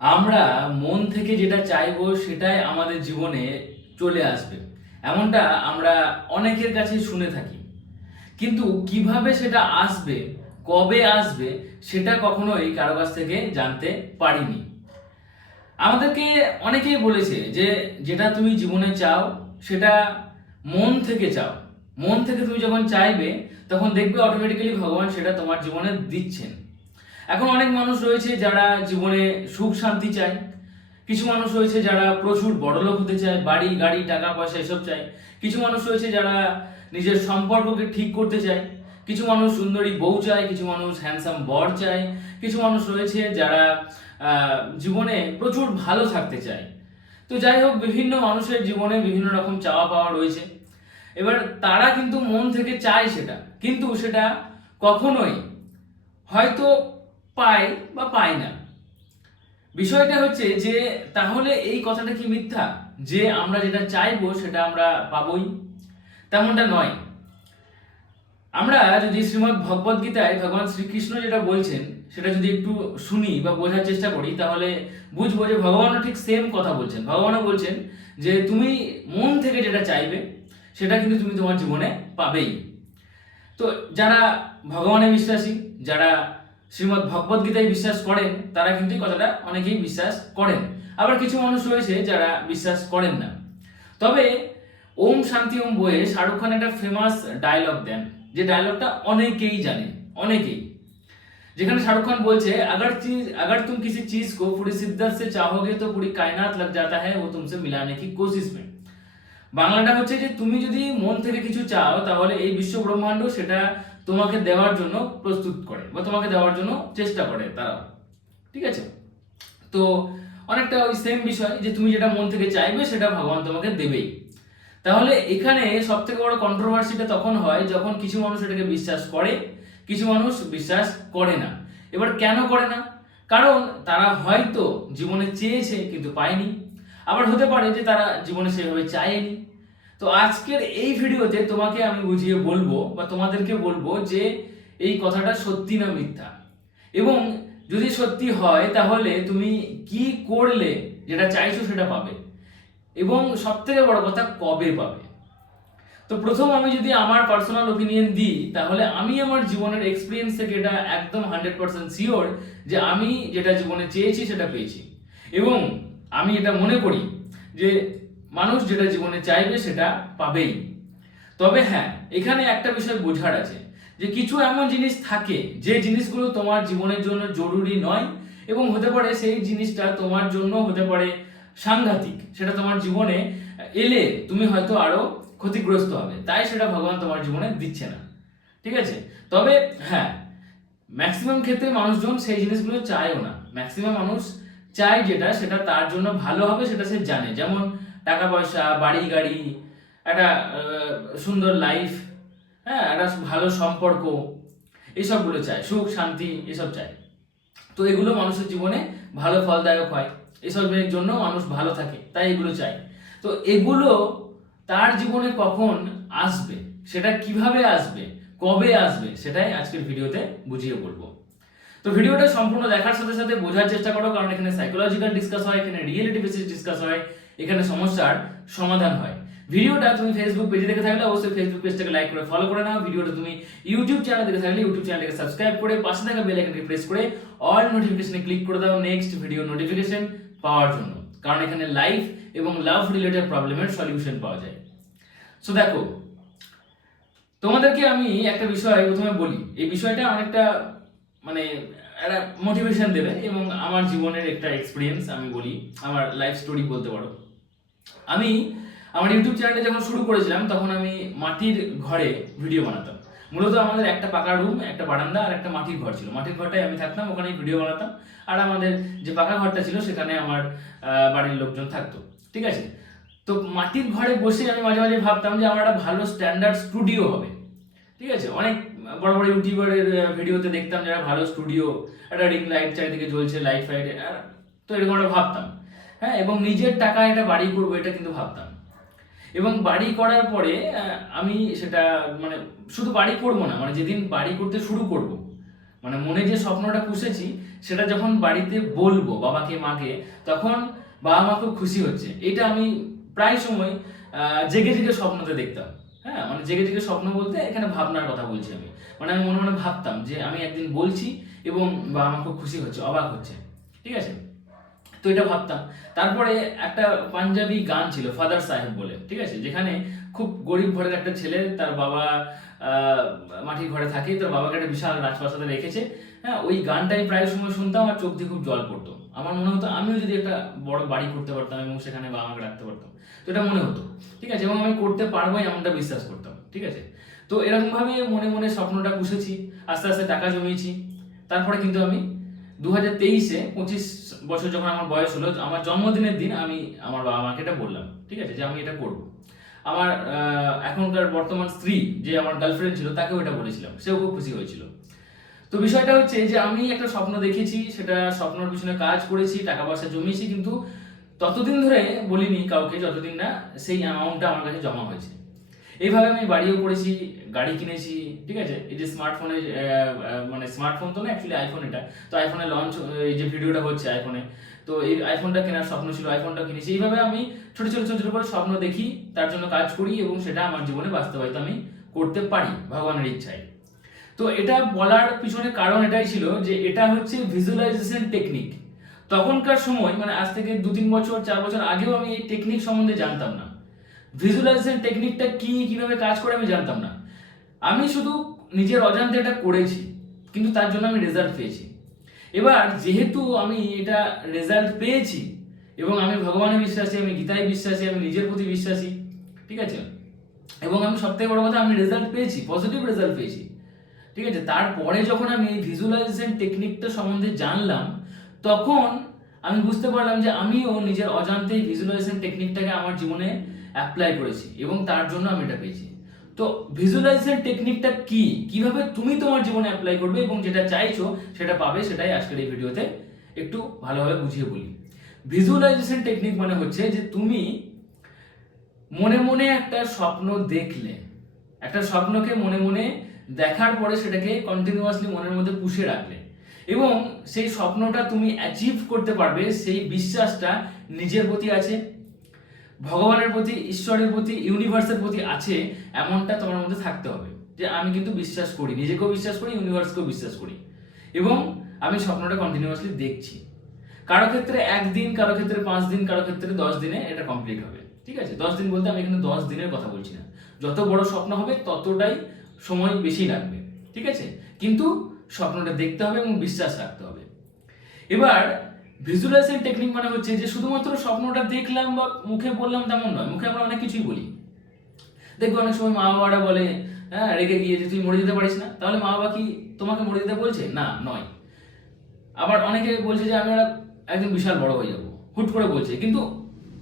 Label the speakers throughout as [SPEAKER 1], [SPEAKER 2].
[SPEAKER 1] আমরা মন থেকে যেটা চাইব সেটাই আমাদের জীবনে চলে আসবে। এমনটা আমরা অনেকের কাছে শুনে থাকি। কিন্তু কীভাবে সেটা আসবে, কবে আসবে, সেটা কখনোই কারও কাছ থেকে জানতে পারিনি। আমাদেরকে অনেকেই বলেছে যে, যেটা তুমি জীবনে চাও, সেটা মন থেকে চাও। মন থেকে তুমি যখন চাইবে, তখন দেখবে অটোমেটিক্যালি ভগবান সেটা তোমার জীবনে দিচ্ছেন। এখন অনেক মানুষ রয়েছে যারা জীবনে সুখ শান্তি চায়। কিছু মানুষ রয়েছে যারা প্রচুর বড়লোক হতে চায়, বাড়ি, গাড়ি, টাকা, পয়সা, এসব চায়। কিছু মানুষ রয়েছে যারা নিজের সম্পর্ককে ঠিক করতে চায়। কিছু মানুষ সুন্দরী বউ চায়, কিছু মানুষ হ্যান্ডসাম বর চায়। কিছু মানুষ রয়েছে যারা জীবনে প্রচুর ভালো থাকতে চায়। তো যাই হোক, বিভিন্ন মানুষের জীবনে বিভিন্ন রকম চাওয়া পাওয়া রয়েছে। এবার তারা কিন্তু মন থেকে চায় সেটা। কিন্তু সেটা কখনোই হয়তো পায় বা পায় না। বিষয়টা হচ্ছে যে, তাহলে এই কথাটা কি মিথ্যা? যে আমরা যেটা চাইব সেটা আমরা পাবোই। তেমনটা নয়। আমরা যদি শ্রীমদ ভগবদ গীতায় ভগবান শ্রীকৃষ্ণ যেটা বলছেন, সেটা যদি একটু শুনি বা বোঝার চেষ্টা করি, তাহলে বুঝব যে ভগবানও ঠিক সেম কথা বলছেন। ভগবানও বলছেন যে, তুমি মন থেকে যেটা চাইবে, সেটা কিন্তু তুমি তোমার জীবনে পাবেই। তো যারা ভগবানে বিশ্বাসী, যারা শ্রীমদ ভগবদ গীতায় বিশ্বাস করেন তারা কিন্তু কথাটা অনেকেই বিশ্বাস করেন আবার কিছু মানুষ রয়েছে যারা বিশ্বাস করেন না। তবে ওম শান্তি ওম বইয়ে শাহরুখ খান একটা ফেমাস ডায়লগ দেন, যে ডায়লগটা অনেকেই জানে, অনেকেই। যেখানে শাহরুখ খান বলছে আগর চিজ আগর তুম কিছু চিজ কো পুরি সিদ্ধার সে চাহোগে তো পুরি কায়নাত लग जाता হ্যাঁ ও तुमसे मिलाने কি কোশিস মে বাংলাটা হচ্ছে যে, তুমি যদি মন থেকে কিছু চাও, তাহলে এই বিশ্ব ব্রহ্মাণ্ড সেটা তোমাকে দেওয়ার জন্য প্রস্তুত করে বা তোমাকে দেওয়ার জন্য চেষ্টা করে তারা। ঠিক আছে? তো অনেকটা ওই সেম বিষয় যে তুমি যেটা মন থেকে চাইবে সেটা ভগবান তোমাকে দেবেই। তাহলে এখানে সব থেকে বড় কন্ট্রোভার্সিটা তখন হয় যখন কিছু মানুষ এটাকে বিশ্বাস করে, কিছু মানুষ বিশ্বাস করে না। এবার কেন করে না? কারণ তারা হয়তো জীবনে চেয়েছে কিন্তু পায়নি। আবার হতে পারে যে তারা জীবনে সেভাবে চায়নি। তো আজকের এই ভিডিওতে তোমাকে আমি বুঝিয়ে বলব বা তোমাদেরকে বলব যে এই কথাটা সত্যি না মিথ্যা। এবং যদি সত্যি হয়, তাহলে তুমি কি করলে যেটা চাইছো সেটা পাবে। এবং সব থেকে বড় কথা, কবে পাবে। তো প্রথম আমি যদি আমার পার্সোনাল ওপিনিয়ন দিই, তাহলে আমি আমার জীবনের এক্সপিরিয়েন্স থেকে এটা একদম হান্ড্রেড পার্সেন্ট শিওর যে আমি যেটা জীবনে চেয়েছি সেটা পেয়েছি। এবং আমি এটা মনে করি যে মানুষ যেটা জীবনে চাইবে সেটা পাবেই। তবে হ্যাঁ এখানে একটা বিষয় বোঝার আছে যে কিছু এমন জিনিস থাকে যে জিনিসগুলো তোমার জীবনের জন্য জরুরি নয় এবং হতে পারে সেই জিনিসটা তোমার জন্য হতে পারে সাংঘাতিক। সেটা তোমার জীবনে এলে তুমি হয়তো আরও ক্ষতিগ্রস্ত হবে। তাই সেটা ভগবান তোমার জীবনে দিচ্ছে না। ঠিক আছে? তবে হ্যাঁ ম্যাক্সিমাম ক্ষেত্রে মানুষজন সেই জিনিসগুলো চায়ও না। ম্যাক্সিমাম মানুষ চায় যেটা, সেটা তার জন্য ভালো হবে, সেটা সে জানে। যেমন টাকা পয়সা, বাড়ি, গাড়ি, একটা সুন্দর লাইফ হ্যাঁ একটা ভালো সম্পর্ক এইসবগুলো চায়। সুখ, শান্তি, এসব চায়। তো এগুলো মানুষের জীবনে ভালো, ফলদায়ক হয়। এসবের জন্য মানুষ ভালো থাকে, তাই এগুলো চায়। তো এগুলো তার জীবনে কখন আসবে? সেটা কীভাবে আসবে? কবে আসবে? সেটাই আজকের ভিডিওতে বুঝিয়ে বলব। তো ভিডিওটা সম্পূর্ণ দেখার সাথে সাথে বোঝার চেষ্টা করো, কারণ এখানে সাইকোলজিক্যাল ডিসকাস হয়, এখানে রিয়েলিটি বেসিস ডিসকাস হয় এখানে সমস্যার সমাধান হয়। ভিডিওটা তুমি ফেসবুক পেজে দেখে থাকলে অবশ্যই ফেসবুক পেজটাকে লাইক করে ফলো করে নাও। ভিডিওটা তুমি ইউটিউব চ্যানেল দেখে থাকলে ইউটিউব চ্যানেলটাকে সাবস্ক্রাইব করে পাশে থাকা বেল আইকনটি প্রেস করে অল নোটিফিকেশনে ক্লিক করে দাও নেক্সট ভিডিও নোটিফিকেশন পাওয়ার জন্য। কারণ এখানে লাইফ এবং লাভ রিলেটেড প্রবলেমের সলিউশন পাওয়া যায়। সো দেখো, তোমাদেরকে আমি একটা বিষয় প্রথমে বলি। এই বিষয়টা অনেকটা মানে একটা মোটিভেশন দেবে এবং আমার জীবনের একটা এক্সপিরিয়েন্স আমি বলি, আমার লাইফ স্টোরি বলতে পারো। আমি আমার ইউটিউব চ্যানেলটা যখন শুরু করেছিলাম, তখন আমি মাটির ঘরে ভিডিও বানাতাম। মূলত আমাদের একটা পাকা রুম একটা বারান্দা আর একটা মাটির ঘর ছিল। মাটির ঘরটায় আমি থাকতাম, ওখানেই ভিডিও বানাতাম। আর আমাদের যে পাকা ঘরটা ছিল, সেখানে আমার বাড়ির লোকজন থাকতো। ঠিক আছে? তো মাটির ঘরে বসে আমি মাঝে মাঝে ভাবতাম যে আমার একটা ভালো স্ট্যান্ডার্ড স্টুডিও হবে। ঠিক আছে? অনেক বড় বড় ইউটিউবারের ভিডিওতে দেখতাম যারা ভালো স্টুডিও একটা রিং লাইট চারিদিকে জ্বলছে লাইট ফাইট তো এরকম একটা ভাবতাম। হ্যাঁ এবং নিজের টাকায় এটা বাড়ি করব, এটা কিন্তু ভাবতাম। এবং বাড়ি করার পরে আমি সেটা মানে শুধু বাড়ি করব না মানে যেদিন বাড়ি করতে শুরু করব মানে মনে যে স্বপ্নটা পুষেছি, সেটা যখন বাড়িতে বলব বাবাকে, মাকে, তখন বাবা মা খুব খুশি হচ্ছে। এটা আমি প্রায় সময় জেগে জেগে স্বপ্নতে দেখতাম। হ্যাঁ মানে জেগে জেগে স্বপ্ন বলতে এখানে ভাবনার কথা বলছি আমি। মানে আমি মনে মনে ভাবতাম যে আমি একদিন বলছি এবং বাবা মা খুব খুশি হচ্ছে, অবাক হচ্ছে। ঠিক আছে? তো এটা ভাবতাম। তারপরে একটা পাঞ্জাবি গান ছিল, ফাদার সাহেব বলে, ঠিক আছে? যেখানে খুব গরিব ঘরের একটা ছেলে, তার বাবা মাটির ঘরে থাকে, তার বাবাকে একটা বিশাল রাজপ্রাসাদে রেখেছে। হ্যাঁ ওই গানটা আমি প্রায় সময় শুনতাম আর চোখ দিয়ে খুব জল পড়তো। আমার মনে হতো আমিও যদি একটা বড় বাড়ি করতে পারতাম এবং সেখানে বাবা মাকে রাখতে পারতাম। তো এটা মনে হতো, ঠিক আছে? এবং আমি করতে পারব এমনটা বিশ্বাস করতাম, ঠিক আছে? তো এরকম ভাবে মনে মনে স্বপ্নটা পুষেছি, আস্তে আস্তে টাকা জমিয়েছি। তারপরে কিন্তু আমি দু হাজার তেইশে পঁচিশ বছর যখন আমার বয়স হলো আমার জন্মদিনের দিন আমি আমার বাবা মাকে এটা বললাম, ঠিক আছে? যে আমি এটা করব। আমার এখনকার বর্তমান স্ত্রী যে আমার গার্লফ্রেন্ড ছিল, তাকেও এটা বলেছিলাম। সেও খুব খুশি হয়েছিল। তো বিষয়টা হচ্ছে যে আমি একটা স্বপ্ন দেখেছি, সেটা স্বপ্নের পিছনে কাজ করেছি টাকা পয়সা জমিয়েছি, কিন্তু ততদিন ধরে বলিনি কাউকে, যতদিন না সেই অ্যামাউন্টটা আমার কাছে জমা হয়েছে। এইভাবে আমি বাড়িও করেছি গাড়ি কিনেছি, ঠিক আছে? এই যে স্মার্টফোনে মানে স্মার্টফোন তো না অ্যাকচুয়ালি আইফোন এটা? তো আইফোনে লঞ্চ এই যে ভিডিওটা হচ্ছে আইফোনে তো এই আইফোনটা কেনার স্বপ্ন ছিল আইফোনটা কিনেছি। এইভাবে আমি ছোট ছোট ছোট ছোট করে স্বপ্ন দেখি, তার জন্য কাজ করি এবং সেটা আমার জীবনে বাস্তবায়িত আমি করতে পারি, ভগবানের ইচ্ছায়। তো এটা বলার পিছনে কারণ এটাই ছিল যে এটা হচ্ছে ভিজুয়ালাইজেশন টেকনিক তখনকার সময় মানে আজ থেকে দু, তিন বছর, চার বছর আগেও আমি এই টেকনিক সম্বন্ধে জানতাম না। ভিজুয়ালাইজেশন টেকনিকটা কি, কীভাবে কাজ করে আমি জানতাম না। আমি শুধু নিজের অজান্তে এটা করেছি, কিন্তু তার জন্য আমি রেজাল্ট পেয়েছি। এবার যেহেতু আমি এটা রেজাল্ট পেয়েছি, এবং আমি ভগবানে বিশ্বাসী, আমি গীতায় বিশ্বাসী, আমি নিজের প্রতি বিশ্বাসী, ঠিক আছে? এবং আমি সবথেকে বড় কথা, আমি রেজাল্ট পেয়েছি পজিটিভ রেজাল্ট পেয়েছি, ঠিক আছে? তারপরে যখন আমি এই ভিজুয়ালাইজেশন টেকনিকটা সম্বন্ধে জানলাম, তখন আমি বুঝতে পারলাম যে আমিও নিজের অজান্তেই ভিজুয়ালাইজেশন টেকনিকটাকে আমার জীবনে অ্যাপ্লাই করেছি, এবং তার জন্য আমি এটা পেয়েছি। তো ভিজুয়ালাইজেশন টেকনিকটা কি? কীভাবে তুমি তোমার জীবনে অ্যাপ্লাই করবে এবং যেটা চাইছো সেটা পাবে সেটাই আজকের এই ভিডিওতে একটু ভালোভাবে বুঝিয়ে বলি। ভিজুয়ালাইজেশন টেকনিক মানে হচ্ছে যে তুমি মনে মনে একটা স্বপ্ন দেখলে। একটা স্বপ্নকে মনে মনে দেখার পরে সেটাকে কন্টিনিউয়াসলি মনের মধ্যে পুষে রাখলে। এবং সেই স্বপ্নটা তুমি অ্যাচিভ করতে পারবে, সেই বিশ্বাসটা নিজের প্রতি আছে। ভগবানের প্রতি, ঈশ্বরের প্রতি ইউনিভার্সের প্রতি আছে এমনটা তোমার মধ্যে থাকতে হবে যে আমি কিন্তু বিশ্বাস করি, নিজেকেও বিশ্বাস করি ইউনিভার্সকেও বিশ্বাস করি। এবং আমি স্বপ্নটা কন্টিনিউয়াসলি দেখছি। কারও ক্ষেত্রে একদিন, কারও ক্ষেত্রে পাঁচ দিন, কারও ক্ষেত্রে দশ দিনে এটা কমপ্লিট হবে। ঠিক আছে? দশ দিন বলতে আমি এখানে দশ দিনের কথা বলছি না। যত বড় স্বপ্ন হবে, ততটাই সময় বেশি লাগবে। ঠিক আছে? কিন্তু স্বপ্নটা দেখতে হবে এবং বিশ্বাস রাখতে হবে। এবার ভিজুয়ালাইজেশন টেকনিক মানে হচ্ছে যে শুধুমাত্র স্বপ্নটা দেখলাম বা মুখে বললাম তেমন নয়। মুখে আমরা অনেক কিছুই বলি। দেখবে অনেক সময় মা বাবারা বলে হ্যাঁ রেগে গিয়ে যে তুই মরে যেতে পারিস না। তাহলে মা বাবা কি তোমাকে মরে যেতে বলছে? না, নয়। আবার অনেকে বলছে যে, আমি একদম বিশাল বড় হয়ে যাব। হুট করে বলছে। কিন্তু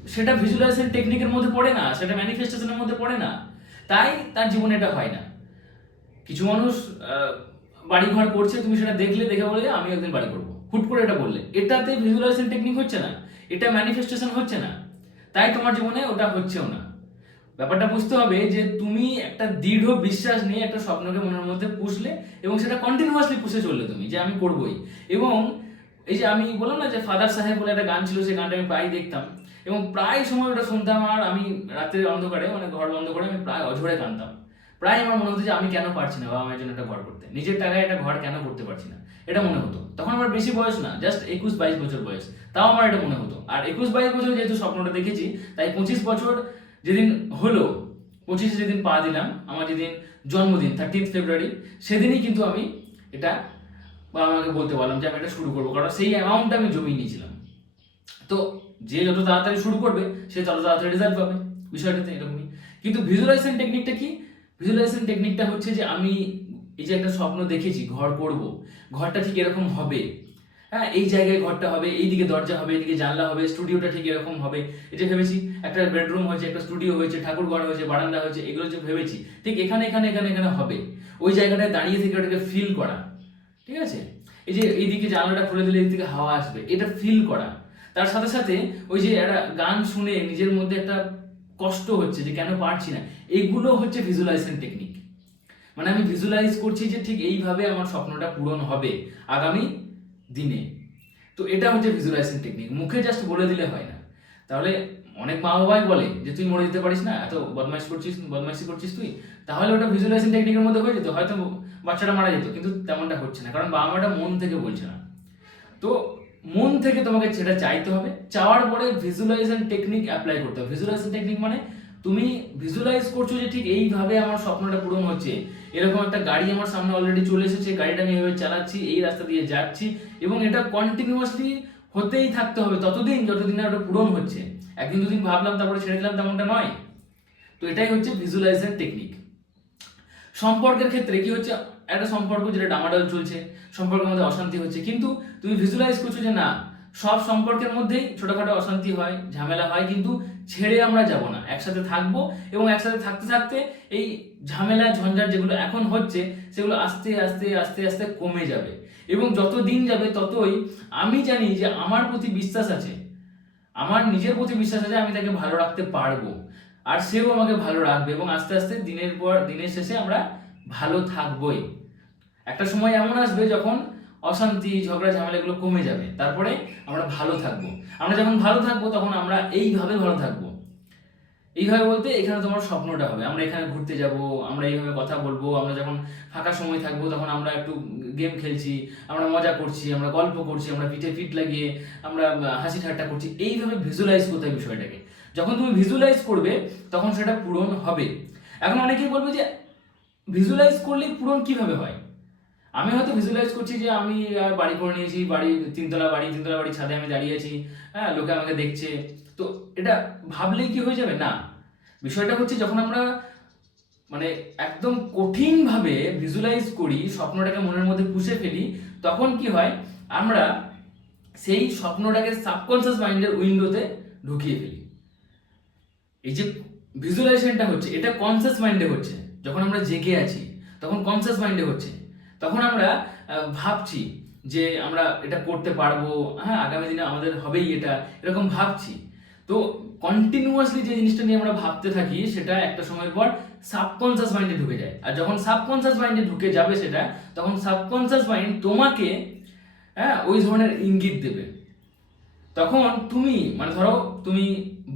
[SPEAKER 1] সেটা ভিজুয়ালাইজেশন টেকনিকের মধ্যে পড়ে না, সেটা ম্যানিফেস্টেশনের মধ্যে পড়ে না। তাই তার জীবনে এটা হয় না। কিছু মানুষ বাড়ি ঘর করছে, তুমি সেটা দেখলে, দেখে বলে আমি একদিন বাড়ি করব। হুট করে এটা বললে। এটাতে ভিজুয়ালাইজেশন টেকনিক হচ্ছে না, এটা ম্যানিফেস্টেশন হচ্ছে না। তাই তোমার জীবনে ওটা হচ্ছেও না। ব্যাপারটা বুঝতে হবে যে তুমি একটা দৃঢ় বিশ্বাস নিয়ে একটা স্বপ্নকে মনের মধ্যে পুষলে এবং সেটা কন্টিনিউয়াসলি পুষে চললে তুমি, যে আমি করবোই। এবং এই যে আমি বললাম না যে ফাদার সাহেব বলে একটা গান ছিল, সেই গানটা আমি প্রায় দেখতাম। এবং প্রায় সময় ওটা শুনতাম আর আমি রাতের অন্ধকারে মানে ঘর বন্ধ করে আমি প্রায় অঝরে কানতাম প্রায় আমার মনে হতো যে আমি কেন পারছি না বাবা মায়ের জন্য একটা ঘর করতে। নিজের টাকায় একটা ঘর কেন করতে পারছি না? এটা মনে হতো। তখন আমার বেশি বয়স না জাস্ট একুশ বাইশ বছর বয়স। তাও আমার এটা মনে হতো। আর একুশ বাইশ বছর যেহেতু স্বপ্নটা দেখেছি, তাই পঁচিশ বছর যেদিন হলো, পঁচিশে যেদিন পা দিলাম, আমার যেদিন জন্মদিন থার্টিথ ফেব্রুয়ারি সেদিনই কিন্তু আমি এটা বাবা মাকে বলতে পারলাম যে আমি এটা শুরু করব। কারণ সেই অ্যামাউন্টটা আমি জমিয়ে নিয়েছিলাম। তো যে যত তাড়াতাড়ি শুরু করবে, সে তত তাড়াতাড়ি রেজাল্ট পাবে। বিষয়টাতে এরকমই। কিন্তু ভিজুয়ালাইজেশন টেকনিকটা কি? ভিজুয়ালাইজেশন টেকনিকটা হচ্ছে যে আমি এই যে একটা স্বপ্ন দেখেছি, ঘর করব, ঘরটা ঠিক এরকম হবে। হ্যাঁ এই জায়গায় ঘরটা হবে এইদিকে দরজা হবে এদিকে জানলা হবে, স্টুডিওটা ঠিক এরকম হবে। এই যে ভেবেছি, একটা বেডরুম হয়েছে, একটা স্টুডিও হয়েছে ঠাকুর ঘর হয়েছে, বারান্দা হয়েছে, এগুলো যে ভেবেছি, ঠিক এখানে এখানে এখানে এখানে হবে। ওই জায়গাটায় দাঁড়িয়ে থেকে ওটাকে ফিল করা, ঠিক আছে? এই যে এইদিকে জানলাটা খুলে দিলে এই থেকে হাওয়া আসবে, এটা ফিল করা। তার সাথে সাথে ওই যে একটা গান শুনে নিজের মধ্যে একটা কষ্ট হচ্ছে যে কেন পারছি না। এগুলো হচ্ছে ভিজুয়ালাইজেশন টেকনিক মানে আমি ভিজুয়ালাইজ করছি যে ঠিক এইভাবে আমার স্বপ্নটা পূরণ হবে আগামী দিনে। তো এটা হচ্ছে ভিজুয়ালাইজেশন টেকনিক মুখে জাস্ট বলে দিলে হয় না। তাহলে অনেক মা বাবাই বলে যে, তুই মরে যেতে পারিস না, এত বদমাইশ করছিস, বদমাইশি করছিস তুই। তাহলে ওটা ভিজুয়ালাইজেশন টেকনিকের মধ্যে হয়ে যেত, হয়তো বাচ্চাটা মারা যেত, কিন্তু তেমনটা হচ্ছে না। কারণ বাবা মাটা মন থেকে বলছে না। তো মন থেকে তোমাকে সেটা চাইতে হবে, চাওয়ার পরে ভিজুয়ালাইজেশন টেকনিক অ্যাপ্লাই করতে হবে। ভিজুয়ালাইজেশন টেকনিক মানে তুমি ভিজুয়ালাইজ করছ যে ঠিক এইভাবে আমার স্বপ্নটা পূরণ হচ্ছে। এরকম একটা গাড়ি আমার সামনে অলরেডি চলে এসেছে, গাড়িটা আমি এইভাবে চালাচ্ছি, এই রাস্তা দিয়ে যাচ্ছি এবং এটা কন্টিনিউয়াসলি হতেই থাকতে হবে ততদিন যতদিন না ওটা পূরণ হচ্ছে। একদিন দুদিন ভাবলাম, তারপরে ছেড়ে দিলাম, তেমনটা নয়। তো এটাই হচ্ছে ভিজুয়ালাইজেশন টেকনিক সম্পর্কের ক্ষেত্রে কি হচ্ছে, একটা সম্পর্ক যেটা ডামাডাল চলছে, সম্পর্কের মধ্যে অশান্তি হচ্ছে, কিন্তু তুমি ভিজুয়ালাইজ করছ যে না, সব সম্পর্কের মধ্যেই ছোটখাটো অশান্তি হয়, ঝামেলা হয়, কিন্তু ছেড়ে আমরা যাব না। একসাথে থাকব এবং একসাথে থাকতে থাকতে এই ঝামেলা, ঝঞ্ঝাট যেগুলো এখন হচ্ছে, সেগুলো আস্তে আস্তে আস্তে আস্তে কমে যাবে। এবং যত দিন যাবে, ততই আমি জানি যে আমার প্রতি বিশ্বাস আছে। আমার নিজের প্রতি বিশ্বাস আছে, আমি তাকে ভালো রাখতে পারব। আর সেও আমাকে ভালো রাখবে এবং আস্তে আস্তে দিনের পর, দিনের শেষে আমরা ভালো থাকবোই। একটা সময় এমন আসবে যখন অশান্তি, ঝগড়া ঝামেলাগুলো কমে যাবে। তারপরে আমরা ভালো থাকব। আমরা যখন ভালো থাকব, তখন আমরা এইভাবে ভালো থাকব। এইভাবে বলতে এখানে তোমার স্বপ্নটা হবে। আমরা এখানে ঘুরতে যাব, আমরা এইভাবে কথা বলব, আমরা যখন ফাঁকা সময় থাকব, তখন আমরা একটু গেম খেলছি, আমরা মজা করছি, আমরা গল্প করছি, আমরা পিঠে পিঠ লাগিয়ে আমরা হাসি ঠাট্টা করছি। এইভাবে ভিজুয়ালাইজ করতে হবে বিষয়টাকে। যখন তুমি ভিজুয়ালাইজ করবে, তখন সেটা পূরণ হবে। এখন অনেকেই বলবে যে ভিজুয়ালাইজ করলে পূরণ কীভাবে হয়? আমি হয়তো ভিজুয়ালাইজ করছি যে আমি বাড়ি করে নিয়েছি, বাড়ি, তিনতলা বাড়ি, তিনতলা বাড়ির ছাদে আমি দাঁড়িয়ে আছি হ্যাঁ লোকে আমাকে দেখছে। তো এটা ভাবলেই কি হয়ে যাবে? না। বিষয়টা হচ্ছে যখন আমরা মানে একদম কঠিনভাবে ভিজুয়ালাইজ করি, স্বপ্নটাকে মনের মধ্যে পুষে ফেলি, তখন কি হয়? আমরা সেই স্বপ্নটাকে সাবকনসিয়াস মাইন্ডের উইন্ডোতে ঢুকিয়ে ফেলি। এই যে ভিজুয়ালাইজেশনটা হচ্ছে, এটা কনসিয়াস মাইন্ডে হচ্ছে। যখন আমরা জেগে আছি, তখন কনসিয়াস মাইন্ডে হচ্ছে। তখন আমরা ভাবছি যে আমরা এটা করতে পারব হ্যাঁ আগামী দিনে আমাদের হবেই এটা, এরকম ভাবছি। তো কন্টিনিউয়াসলি যে জিনিসটা নিয়ে আমরা ভাবতে থাকি, সেটা একটা সময় পর সাবকনসিয়াস মাইন্ডে ঢুকে যায়। আর যখন সাবকনসিয়াস মাইন্ডে ঢুকে যাবে সেটা, তখন সাবকনসিয়াস মাইন্ড তোমাকে হ্যাঁ ওই ধরনের ইঙ্গিত দেবে। তখন তুমি মানে ধরো তুমি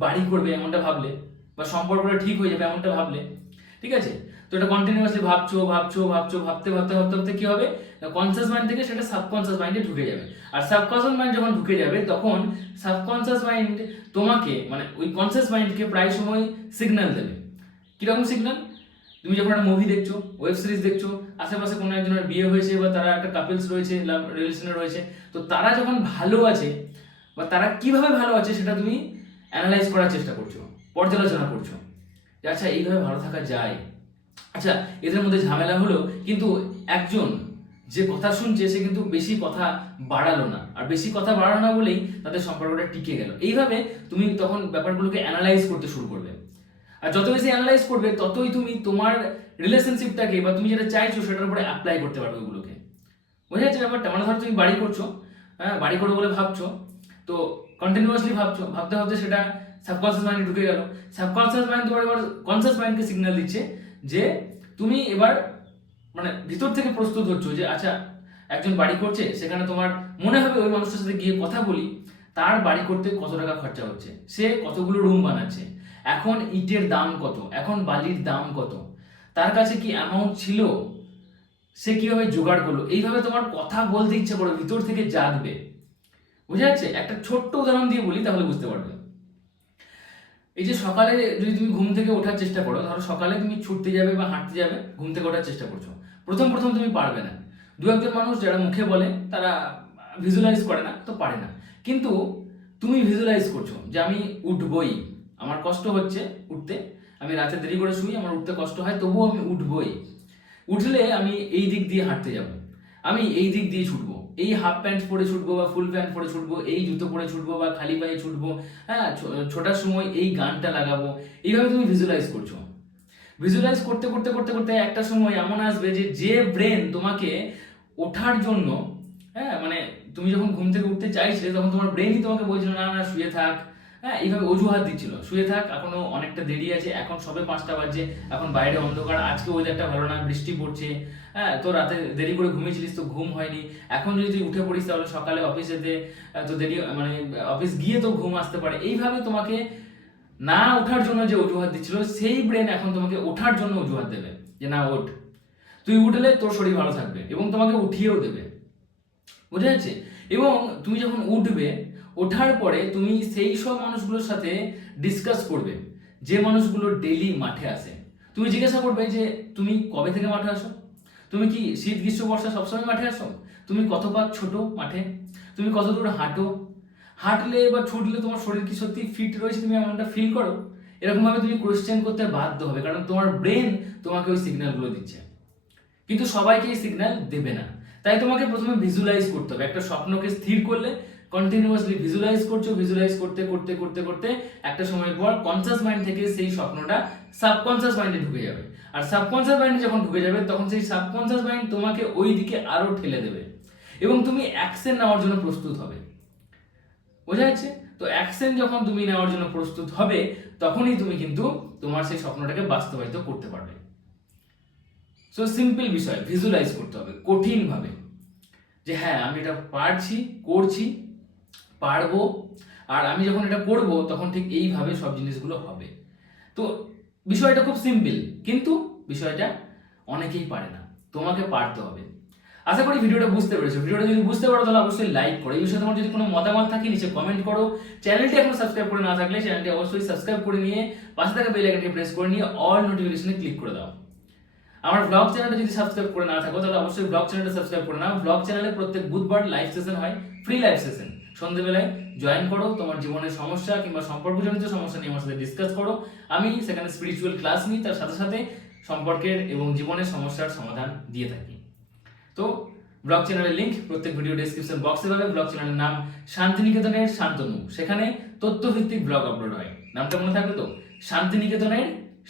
[SPEAKER 1] বাড়ি করবে এমনটা ভাবলে, বা সম্পর্কটা ঠিক হয়ে যাবে এমনটা ভাবলে, ঠিক আছে? তো এটা কন্টিনিউয়াসলি ভাবছ ভাবছ ভাবছ, ভাবতে ভাবতে ভাবতে ভাবতে কি হবে? কনসিয়াস মাইন্ড থেকে সেটা সাবকনসিয়াস মাইন্ডে ঢুকে যাবে। আর সাবকনসিয়াস মাইন্ড যখন ঢুকে যাবে, তখন সাবকনসিয়াস মাইন্ড তোমাকে মানে ওই কনসিয়াস মাইন্ডকে প্রায় সময় সিগন্যাল দেবে। কীরকম সিগন্যাল তুমি যখন একটা মুভি দেখছ ওয়েব সিরিজ দেখছ, আশেপাশে কোনো একজনের বিয়ে হয়েছে বা তারা একটা কাপলস রয়েছে লাভ রিলেশনে রয়েছে, তো তারা যখন ভালো আছে, বা তারা কীভাবে ভালো আছে সেটা তুমি অ্যানালাইজ করার চেষ্টা করছ, পর্যালোচনা করছ আচ্ছা এইভাবে ভালো থাকা যায়। আচ্ছা এদের মধ্যে ঝামেলা হলো কিন্তু একজন যে কথা শুনছে, সে কিন্তু বেশি কথা বাড়ালো না। আর বেশি কথা বাড়ালো না বলেই তাদের সম্পর্কটা টিকে গেল। এইভাবে তুমি তখন ব্যাপারগুলোকে অ্যানালাইজ করতে শুরু করবে। আর যত বেশি অ্যানালাইজ করবে, ততই তুমি তোমার রিলেশনশিপটাকে বা তুমি যেটা চাইছো, সেটার উপরে অ্যাপ্লাই করতে পারবে ওগুলোকে। বোঝা যাচ্ছে ব্যাপারটা? মানে ধরো তুমি বাড়ি করছ হ্যাঁ বাড়ি করো বলে ভাবছ, তো কন্টিনিউয়াসলি ভাবছ, ভাবতে ভাবতে সেটা সাবকনসিয়াস মাইন্ডে ঢুকে গেল। সাবকনসিয়াস মাইন্ড তোমার কনসিয়াস মাইন্ডকে সিগন্যাল দিচ্ছে যে তুমি এবার মানে ভিতর থেকে প্রস্তুত হচ্ছ যে আচ্ছা একজন বাড়ি করছে, সেখানে তোমার মনে হবে ওই মানুষটার সাথে গিয়ে কথা বলি, তার বাড়ি করতে কত টাকা খরচা হচ্ছে? সে কতগুলো রুম বানাচ্ছে? এখন ইটের দাম কত? এখন বালির দাম কত? তার কাছে কি অ্যামাউন্ট ছিল? সে কীভাবে জোগাড় করল? এইভাবে তোমার কথা বলতে ইচ্ছে করবে ভিতর থেকে জাগবে। বুঝা যাচ্ছে? একটা ছোট্ট উদাহরণ দিয়ে বলি, তাহলে বুঝতে পারবে। এই যে সকালে যদি তুমি ঘুম থেকে ওঠার চেষ্টা করো, ধরো সকালে তুমি ছুটতে যাবে বা হাঁটতে যাবে, ঘুম থেকে ওঠার চেষ্টা করছ। প্রথম প্রথম তুমি পারবে না। দু একজন মানুষ যারা মুখে বলে, তারা ভিজুয়ালাইজ করে না, তো পারে না। কিন্তু তুমি ভিজুয়ালাইজ করছ যে আমি উঠবই। আমার কষ্ট হচ্ছে উঠতে। আমি রাতে দেরি করে শুই, আমার উঠতে কষ্ট হয়, তবুও আমি উঠবই। উঠলে আমি এই দিক দিয়ে হাঁটতে যাব। আমি এই দিক দিয়ে ছুটবো। এই হাফ প্যান্ট পরে ছুটবো বা ফুল প্যান্ট পরে ছুটবো, এই জুতো পরে ছুটবো বা খালি পায়ে ছুটবো হ্যাঁ ছোটার সময় এই গানটা লাগাবো, এইভাবে তুমি ভিজুয়ালাইজ করছ। ভিজুয়ালাইজ করতে করতে করতে করতে একটা সময় এমন আসবে যে যে ব্রেন তোমাকে ওঠার জন্য হ্যাঁ মানে তুমি যখন ঘুম থেকে উঠতে চাইছিলে, তখন তোমার ব্রেনই তোমাকে বলছিল, না না, শুয়ে থাক। হ্যাঁ এইভাবে অজুহাত দিচ্ছিল। শুয়ে থাক, এখনও অনেকটা দেরি আছে, এখন সবে পাঁচটা বাজছে, এখন বাইরে অন্ধকার, আজকে ওয়েদারটা ভালো না, বৃষ্টি পড়ছে। হ্যাঁ তো রাতে দেরি করে ঘুমিয়েছিলিস, তো ঘুম হয়নি। এখন যদি তুই উঠে পড়িস, তাহলে সকালে অফিসে যেতে তো দেরি মানে অফিস গিয়ে তো ঘুম আসতে পারে। এইভাবে তোমাকে না ওঠার জন্য যে অজুহাত দিচ্ছিল, সেই ব্রেন এখন তোমাকে ওঠার জন্য অজুহাত দেবে, যে না, ওঠ। তুই উঠলে তোর শরীর ভালো থাকবে এবং তোমাকে উঠিয়েও দেবে। বোঝা যাচ্ছে? এবং তুমি যখন উঠবে ওঠার পরে তুমি সেই সব মানুষগুলোর সাথে ডিসকাস করবে। যে মানুষগুলো ডেলি মাঠে আসে। তুমি জিজ্ঞাসা করবে যে, তুমি কবে থেকে মাঠে আসো? তুমি কি শীত, গ্রীষ্ম, বর্ষা সবসময় মাঠে আসো? তুমি কত পাক ছোট মাঠে? তুমি কত দূর হাঁটো? হাঁটলে বা ছুটলে তোমার শরীর কি সত্যি ফিট রয়েছে? তুমি এমনটা ফিল করো? এরকম ভাবে তুমি কোয়েশ্চেন করতে বাধ্য হবে, কারণ তোমার ব্রেন তোমাকে ওই সিগন্যালগুলো দিচ্ছে। কিন্তু সবাইকে এই সিগন্যাল দেবে না। তাই তোমাকে প্রথমে ভিজুয়ালাইজ করতে হবে। একটা স্বপ্নকে স্থির করলে কন্টিনিউয়াসলি ভিজুয়ালাইজ করছ ভিজুয়ালাইজ করতে করতে করতে করতে একটা সময় পর কনসাস মাইন্ড থেকে সেই স্বপ্নটা সাবকনসাস মাইন্ডে ঢুকে যাবে। আর সাবকনসাস মাইন্ডে যখন ঢুকে যাবে, তখন সেই সাবকনসাস মাইন্ড তোমাকে ওই দিকে আরও ঠেলে দেবে এবং তুমি অ্যাকশন নেওয়ার জন্য প্রস্তুত হবে। বোঝা যাচ্ছে? তো অ্যাকশন যখন তুমি নেওয়ার জন্য প্রস্তুত হবে, তখনই তুমি কিন্তু তোমার সেই স্বপ্নটাকে বাস্তবায়িত করতে পারবে। সো সিম্পল বিষয় ভিজুয়ালাইজ করতে হবে কঠিন ভাবে যে হ্যাঁ আমি এটা পারছি, করছি পারব। আর আমি যখন এটা করব, তখন ঠিক এইভাবে সব জিনিসগুলো হবে। তো বিষয়টা খুব সিম্পল কিন্তু বিষয়টা অনেকেই পারে না। তোমাকে পারতে হবে। আশা করি ভিডিওটা বুঝতে পেরেছ। ভিডিওটা যদি বুঝতে পারো, তাহলে অবশ্যই লাইক করো। এই বিষয়ে তোমার যদি কোনো মতামত থাকে, নিচে কমেন্ট করো। চ্যানেলটি এখন সাবস্ক্রাইব করে না থাকলে চ্যানেলটি অবশ্যই সাবস্ক্রাইব করে নিয়ে পাশে থাকা বেল আইকনটি প্রেস করে নিয়ে অল নোটিফিকেশনে ক্লিক করে দাও। আমার ব্লগ চ্যানেলটা যদি সাবস্ক্রাইব করে না থাকো, তাহলে অবশ্যই ব্লগ চ্যানেলটা সাবস্ক্রাইব করে নাও। ব্লগ চ্যানেলে প্রত্যেক বুধবার লাইভ সেশন হয় ফ্রি লাইভ সেশন সন্ধ্যেবেলায় জয়েন করো, তোমার জীবনের সমস্যা কিংবা সম্পর্কজনিত সমস্যা নিয়ে আমার সাথে ডিসকাস করো। আমি সেখানে স্পিরিচুয়াল ক্লাস নিই, তার সাথে সাথে সম্পর্কের এবং জীবনের সমস্যার সমাধান দিয়ে থাকি। তো ব্লগ চ্যানেলের লিংক প্রত্যেক ভিডিও ডেসক্রিপশন বক্সে পাবে। ব্লগ চ্যানেলের নাম শান্তিনিকেতনের শান্তনু। সেখানে তথ্যভিত্তিক ব্লগ আপলোড হয়। নামটা মনে থাকবে তো? শান্তিনিকেতনের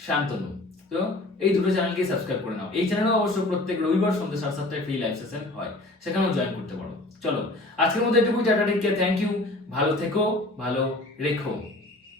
[SPEAKER 1] শান্তনু। তো এই দুটো চ্যানেলকে সাবস্ক্রাইব করে নাও। এই চ্যানেলও অবশ্য প্রত্যেক রবিবার সন্ধ্যে সাড়ে সাতটায় ফ্রি লাইভ সেশন হয়। সেখানেও জয়েন করতে পারো। চলো আজকের মধ্যে এটুকু tata take care thank you ভালো থেকো ভালো রেখো।